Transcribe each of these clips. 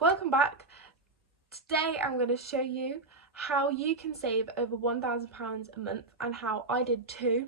Welcome back. Today I'm going to show you how you can save over £1,000 a month and how I did too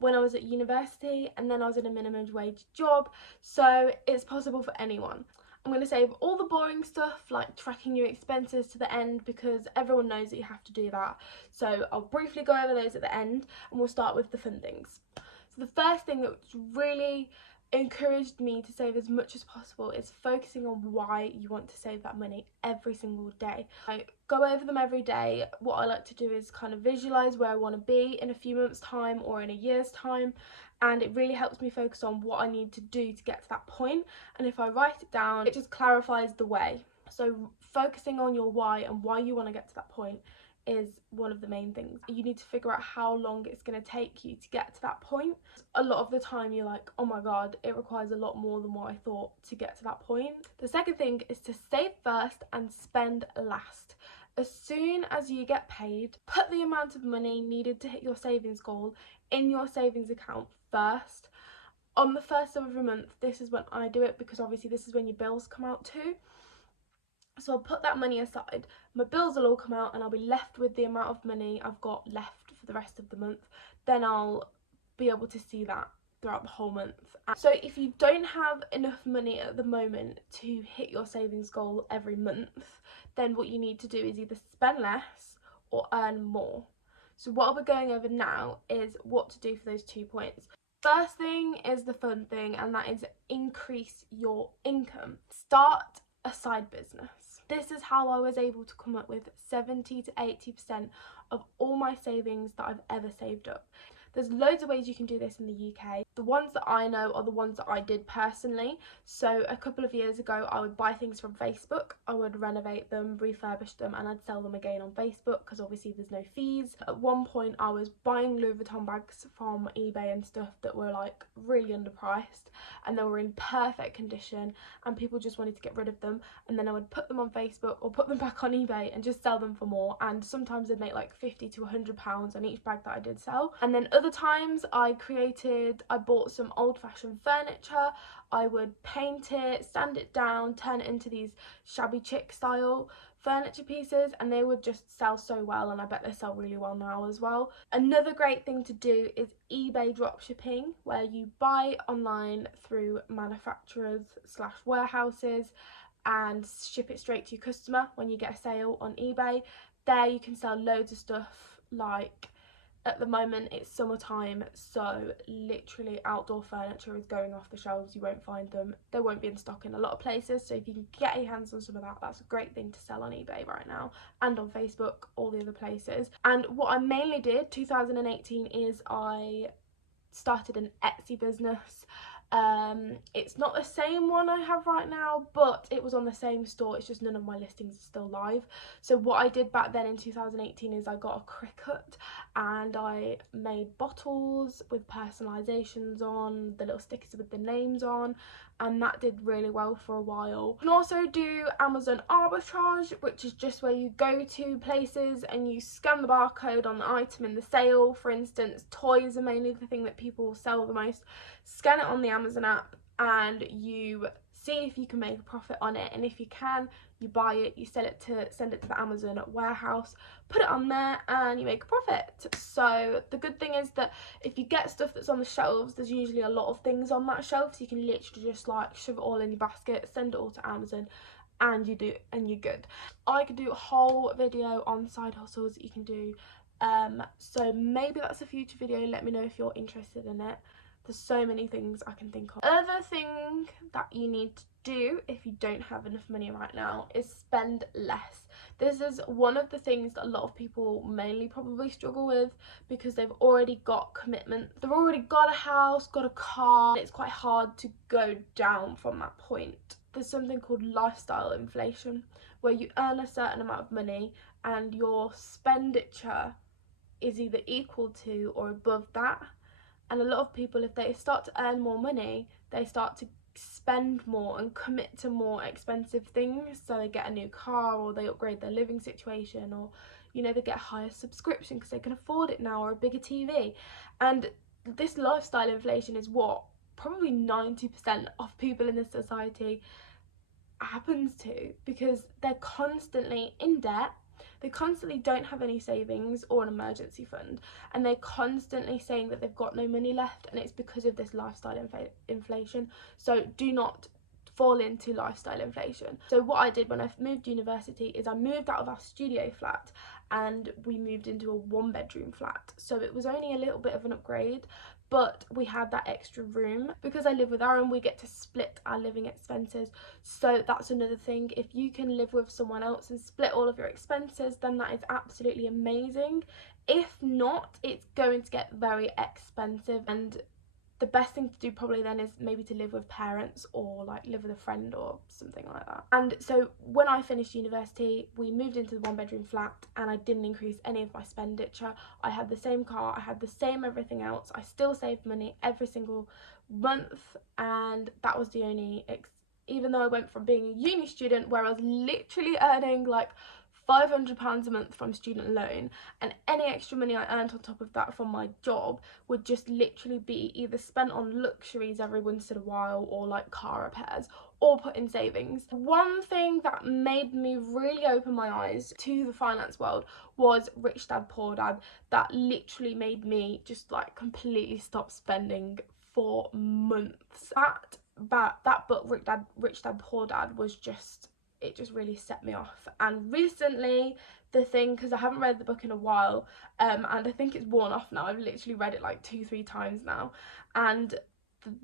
when I was at university, and then I was in a minimum wage job, so it's possible for anyone. I'm going to save all the boring stuff like tracking your expenses to the end because everyone knows that you have to do that. So I'll briefly go over those at the end and we'll start with the fun things. So the first thing that really encouraged me to save as much as possible is focusing on why you want to save that money every single day. I go over them every day. What I like to do is kind of visualize where I want to be in a few months' time or in a year's time, and it really helps me focus on what I need to do to get to that point. And if I write it down, it just clarifies the way. So focusing on your why and why you want to get to that point is one of the main things. You need to figure out how long it's going to take you to get to that point. A lot of the time you're like, oh my god, it requires a lot more than what I thought to get to that point. The second thing is to save first and spend last. As soon as you get paid, put the amount of money needed to hit your savings goal in your savings account first. On the first of every month, this is when I do it because obviously this is when your bills come out too. So I'll put that money aside, my bills will all come out and I'll be left with the amount of money I've got left for the rest of the month. Then I'll be able to see that throughout the whole month. So if you don't have enough money at the moment to hit your savings goal every month, then what you need to do is either spend less or earn more. So what I'll be going over now is what to do for those 2 points. First thing is the fun thing, and that is increase your income. Start a side business. This is how I was able to come up with 70 to 80% of all my savings that I've ever saved up. There's loads of ways you can do this in the UK. The ones that I know are the ones that I did personally. So a couple of years ago, I would buy things from Facebook, I would renovate them, refurbish them, and I'd sell them again on Facebook because obviously there's no fees. At one point, I was buying Louis Vuitton bags from eBay and stuff that were like really underpriced and they were in perfect condition and people just wanted to get rid of them, and then I would put them on Facebook or put them back on eBay and just sell them for more, and sometimes I'd make like £50 to £100 on each bag that I did sell. And then other times I bought some old-fashioned furniture, I would paint it, sand it down, turn it into these shabby chic style furniture pieces, and they would just sell so well, and I bet they sell really well now as well. Another great thing to do is eBay dropshipping, where you buy online through manufacturers / warehouses and ship it straight to your customer when you get a sale on eBay. There you can sell loads of stuff, like at the moment it's summertime, so literally outdoor furniture is going off the shelves. You won't find them, they won't be in stock in a lot of places, so if you can get your hands on some of that, that's a great thing to sell on eBay right now, and on Facebook, all the other places. And what I mainly did 2018 is I started an Etsy business. It's not the same one I have right now, but it was on the same store, it's just none of my listings are still live. So what I did back then in 2018 is I got a Cricut and I made bottles with personalizations on, the little stickers with the names on, and that did really well for a while. You can also do Amazon Arbitrage, which is just where you go to places and you scan the barcode on the item in the sale. For instance, toys are mainly the thing that people sell the most. Scan it on the Amazon app and you see if you can make a profit on it, and if you can, you buy it, you send it to the Amazon warehouse, put it on there, and you make a profit. So the good thing is that if you get stuff that's on the shelves, there's usually a lot of things on that shelf, so you can literally just like shove it all in your basket, send it all to Amazon, and you're good. I could do a whole video on side hustles that you can do, so maybe that's a future video. Let me know if you're interested in it. There's so many things I can think of. Other thing that you need to do if you don't have enough money right now is spend less. This is one of the things that a lot of people mainly probably struggle with because they've already got commitment. They've already got a house, got a car. It's quite hard to go down from that point. There's something called lifestyle inflation, where you earn a certain amount of money and your expenditure is either equal to or above that. And a lot of people, if they start to earn more money, they start to spend more and commit to more expensive things. So they get a new car, or they upgrade their living situation, or you know, they get a higher subscription because they can afford it now, or a bigger TV. And this lifestyle inflation is what probably 90% of people in this society happens to, because they're constantly in debt. They constantly don't have any savings or an emergency fund, and they're constantly saying that they've got no money left, and it's because of this lifestyle inflation. So do not fall into lifestyle inflation. So what I did when I moved to university is I moved out of our studio flat and we moved into a 1-bedroom flat. So it was only a little bit of an upgrade, but we had that extra room. Because I live with Aaron, we get to split our living expenses. So that's another thing. If you can live with someone else and split all of your expenses, then that is absolutely amazing. If not, it's going to get very expensive, and the best thing to do probably then is maybe to live with parents or like live with a friend or something like that. And so when I finished university, we moved into the 1-bedroom flat, and I didn't increase any of my expenditure. I had the same car, I had the same everything else. I still saved money every single month, and that was the only even though I went from being a uni student where I was literally earning like £500 a month from student loan, and any extra money I earned on top of that from my job would just literally be either spent on luxuries every once in a while, or like car repairs, or put in savings. One thing that made me really open my eyes to the finance world was Rich Dad Poor Dad. That literally made me just like completely stop spending for months. That book, Rich Dad Poor Dad, was just, it just really set me off. And recently, the thing, because I haven't read the book in a while, and I think it's worn off now. I've literally read it like 2-3 times now, and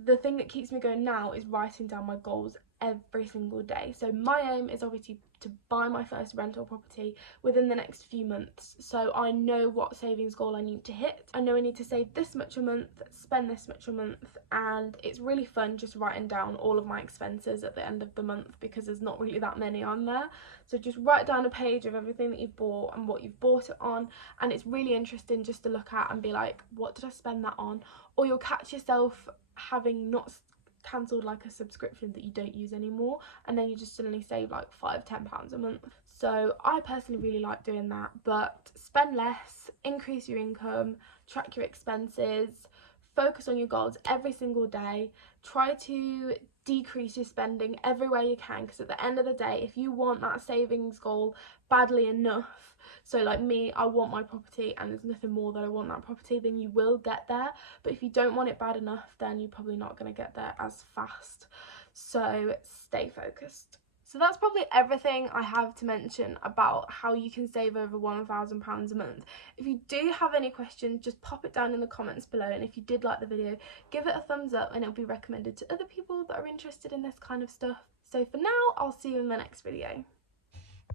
the thing that keeps me going now is writing down my goals every single day. So my aim is obviously to buy my first rental property within the next few months. So I know what savings goal I need to hit. I know I need to save this much a month, spend this much a month, and it's really fun just writing down all of my expenses at the end of the month, because there's not really that many on there. So just write down a page of everything that you've bought and what you've bought it on, and it's really interesting just to look at and be like, what did I spend that on? Or you'll catch yourself having not cancelled like a subscription that you don't use anymore, and then you just suddenly save like £5-10 a month. So I personally really like doing that. But spend less, increase your income, track your expenses, focus on your goals every single day. Try to decrease your spending everywhere you can, because at the end of the day, if you want that savings goal badly enough, so like me, I want my property and there's nothing more that I want that property, then you will get there. But if you don't want it bad enough, then you're probably not going to get there as fast. So stay focused. So that's probably everything I have to mention about how you can save over £1,000 a month. If you do have any questions, just pop it down in the comments below, and if you did like the video, give it a thumbs up, and it'll be recommended to other people that are interested in this kind of stuff. So for now, I'll see you in the next video.